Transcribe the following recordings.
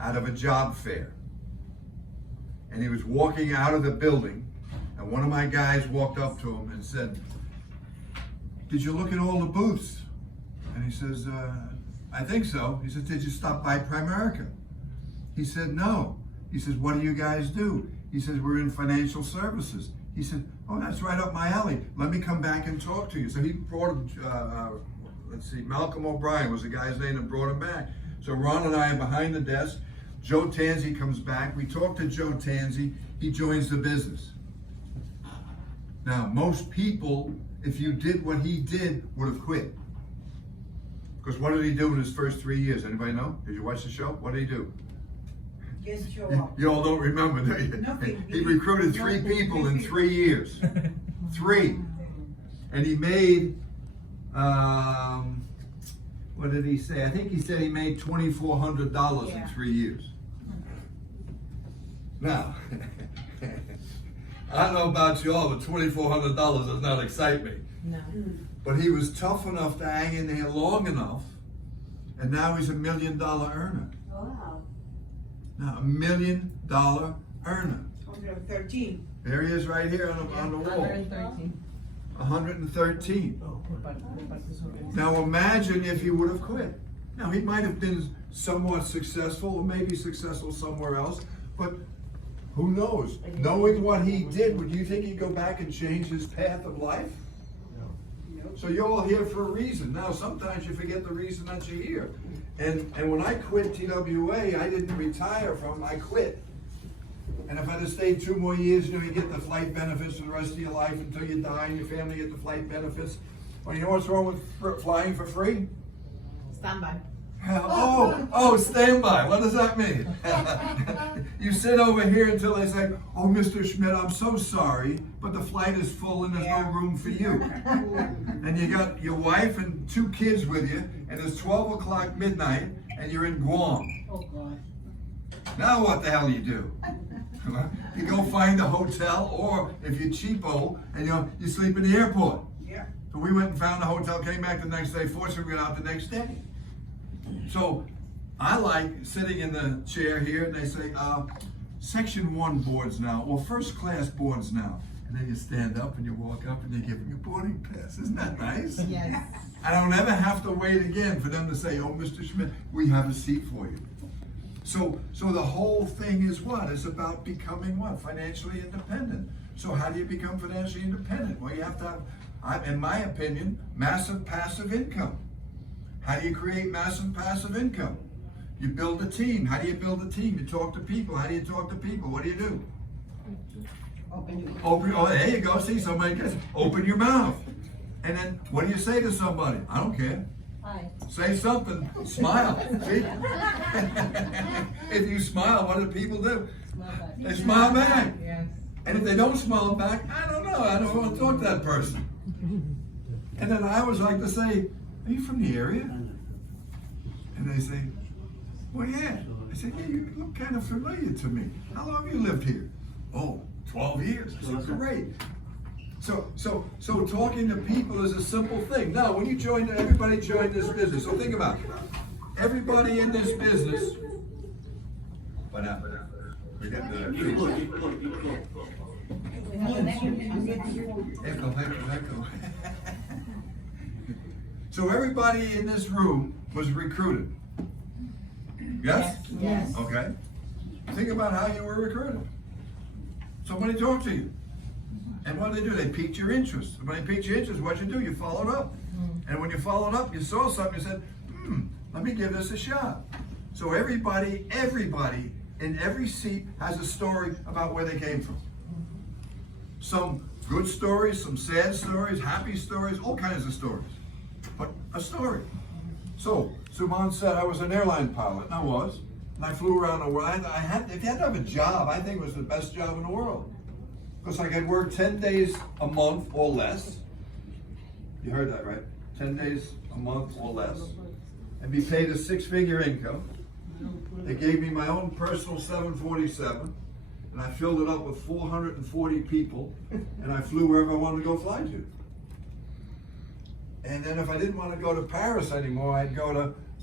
out of a job fair. And he was walking out of the building, and one of my guys walked up to him and said, "Did you look at all the booths?" And he says, "I think so." He said, "Did you stop by Primerica?" He said, "No." He says, "What do you guys do?" He says, "We're in financial services." He said, "Oh, that's right up my alley. Let me come back and talk to you." So he brought him, Malcolm O'Brien was the guy's name that brought him back. So Ron and I are behind the desk. Joe Tanzi comes back. We talk to Joe Tanzi. He joins the business. Now, most people, if you did what he did, would have quit. Because what did he do in his first 3 years? Anybody know? Did you watch the show? What did he do? Just show up. You all don't remember, do you? Nothing. He recruited 3 people in 3 years. 3. And he made, what did he say? I think he said he made $2,400 in 3 years. Now, I don't know about y'all, but $2,400 does not excite me. No. But he was tough enough to hang in there long enough, and now he's $1 million earner. Wow. Now, $1 million earner. 113. There he is right here on the wall. 113. 113. Now imagine if he would have quit. Now he might have been somewhat successful, or maybe successful somewhere else, but who knows? Knowing what he did, would you think he'd go back and change his path of life? Nope. So you're all here for a reason. Now sometimes you forget the reason that you're here. And when I quit TWA, I didn't retire from, I quit. And if I'd have stayed 2 more years, you get the flight benefits for the rest of your life until you die, and your family get the flight benefits. Well, you know what's wrong with flying for free? Standby. Oh, standby. What does that mean? You sit over here until they say, "Oh, Mr. Schmitt, I'm so sorry, but the flight is full and there's no room for you." And you got your wife and 2 kids with you, and it's 12 o'clock midnight, and you're in Guam. Oh, God. Now what the hell do you do? You go find a hotel, or if you're cheapo, and you sleep in the airport. Yeah. So we went and found a hotel, came back the next day. Fortunately, we got out the next day. So I like sitting in the chair here, and they say, Section 1 boards now, or first class boards now. And then you stand up and you walk up and you give them your boarding pass. Isn't that nice? Yes. I don't ever have to wait again for them to say, "Oh, Mr. Schmitt, we have a seat for you." So the whole thing is what? It's about becoming what? Financially independent. So how do you become financially independent? Well, you have to have, in my opinion, massive passive income. How do you create massive passive income? You build a team. How do you build a team? You talk to people. How do you talk to people? What do you do? Oh, there you go. See, somebody gets, open your mouth. And then what do you say to somebody? "I don't care." Hi. Say something. Smile. See? If you smile, what do people do? They smile back. Yes. And if they don't smile back, I don't know. I don't want to talk to that person. And then I always like to say, "Are you from the area?" And they say, "Well, yeah." I say, "Yeah, you look kind of familiar to me. How long have you lived here?" "Oh, 12 years. I said, "Great." So talking to people is a simple thing. Now, when you everybody joined this business. So think about it. Everybody in this business. What happened? We got the echo. So everybody in this room was recruited. Yes? Yes. Okay. Think about how you were recruited. Somebody talked to you. And what did they do? They piqued your interest. And when they piqued your interest, what'd you do? You followed up. And when you followed up, you saw something, you said, let me give this a shot. So everybody in every seat has a story about where they came from. Some good stories, some sad stories, happy stories, all kinds of stories. But a story. So Suman said I was an airline pilot, and I was. And I flew around the world. If you had to have a job, I think it was the best job in the world. Because I could work 10 days a month or less. You heard that, right? 10 days a month or less. And be paid a 6-figure income. They gave me my own personal 747. And I filled it up with 440 people. And I flew wherever I wanted to go fly to. And then if I didn't want to go to Paris anymore, I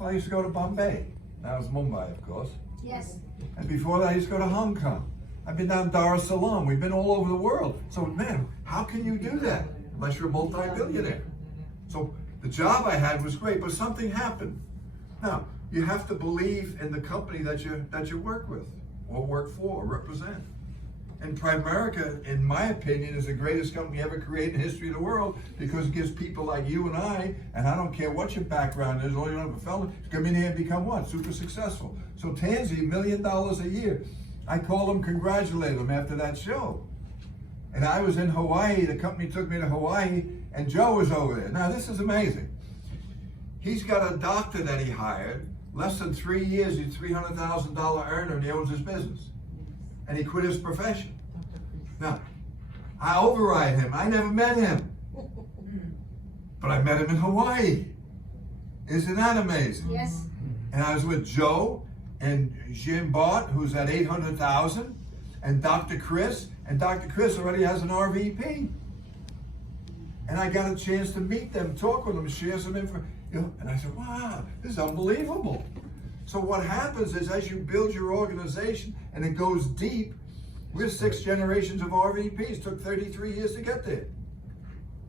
used to go to Bombay. That was Mumbai, of course. Yes. And before that, I used to go to Hong Kong. I've been down Dar es Salaam. We've been all over the world. So, man, how can you do that unless you're a multi-billionaire? So the job I had was great, but something happened. Now, you have to believe in the company that you work with, or work for, or represent. And Primerica, in my opinion, is the greatest company ever created in the history of the world because it gives people like you and I don't care what your background is, all you know, a fellow, come in here and become what? Super successful. So Tansy, $1 million a year. I called him, congratulated him after that show. And I was in Hawaii, the company took me to Hawaii, and Joe was over there. Now this is amazing. He's got a doctor that he hired, less than 3 years, he's a $300,000 earner, and he owns his business. And he quit his profession. Now, I override him. I never met him. But I met him in Hawaii. Isn't that amazing? Yes. And I was with Joe and Jim Bart, who's at 800,000, and Dr. Chris, and Dr. Chris already has an RVP. And I got a chance to meet them, talk with them, share some info. And I said, wow, this is unbelievable. So what happens is as you build your organization and it goes deep, we're 6 generations of RVPs. Took 33 years to get there.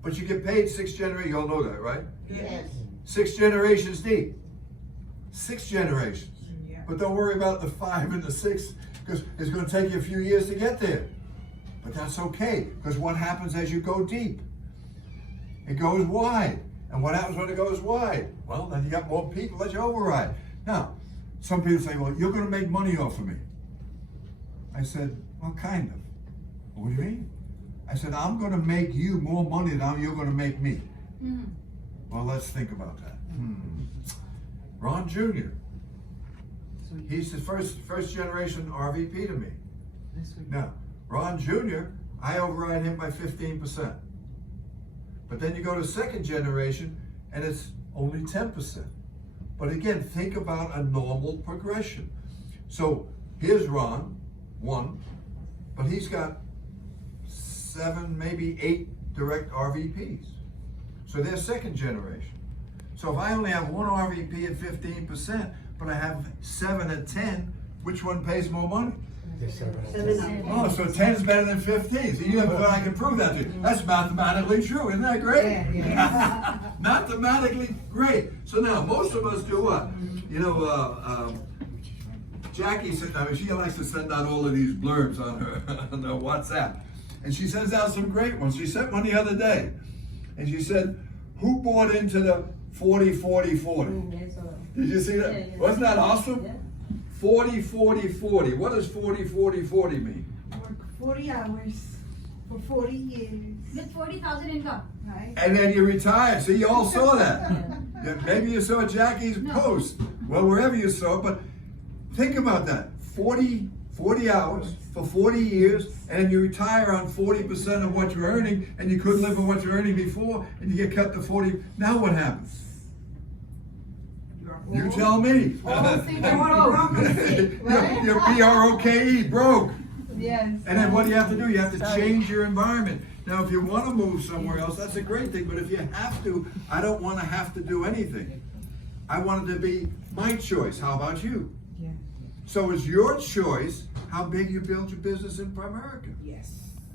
But you get paid 6 generations, you all know that, right? Yes. 6 generations deep. 6 generations. Yeah. But don't worry about the 5 and the 6, because it's going to take you a few years to get there. But that's okay, because what happens as you go deep? It goes wide. And what happens when it goes wide? Well, then you got more people that you override. Now, some people say, well, you're going to make money off of me. I said, well, kind of. What do you mean? I said, I'm going to make you more money than you're going to make me. Mm. Well, let's think about that. Ron Jr. He's the first generation RVP to me. Now, Ron Jr., I override him by 15%. But then you go to second generation and it's only 10%. But again, think about a normal progression. So here's Ron, 1, but he's got 7, maybe 8 direct RVPs. So they're second generation. So if I only have 1 RVP at 15%, but I have 7 at 10, which one pays more money? 7. Oh, so 10 is better than 15. So you have, I can prove that to you. That's mathematically true. Isn't that great? Yeah. Mathematically great. So now, most of us do what? You know, Jackie said, I mean, she likes to send out all of these blurbs on her WhatsApp. And she sends out some great ones. She sent one the other day. And she said, who bought into the 40-40-40? Did you see that? Yeah, yeah. Wasn't that awesome? Yeah. 40-40-40. What does 40-40-40 mean? Work 40 hours for 40 years. With 40,000 income. Right? And then you retire. See, you all saw that. Yeah, maybe you saw Jackie's post. Well, wherever you saw it, but think about that. 40 hours for 40 years, and then you retire on 40% of what you're earning, and you couldn't live on what you're earning before, and you get cut to 40. Now what happens? You tell me. You're B-R-O-K-E, broke. Yes. And then what do you have to do? You have to change your environment. Now, if you want to move somewhere else, that's a great thing. But if you have to, I don't want to have to do anything. I want it to be my choice. How about you? Yeah. So it's your choice how big you build your business in Primerica. Yes.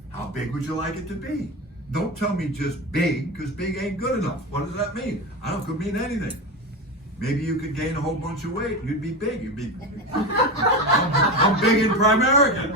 How big would you like it to be? Don't tell me just big, because big ain't good enough. What does that mean? I don't could mean anything. Maybe you could gain a whole bunch of weight. You'd be big. I'm big in Primerica.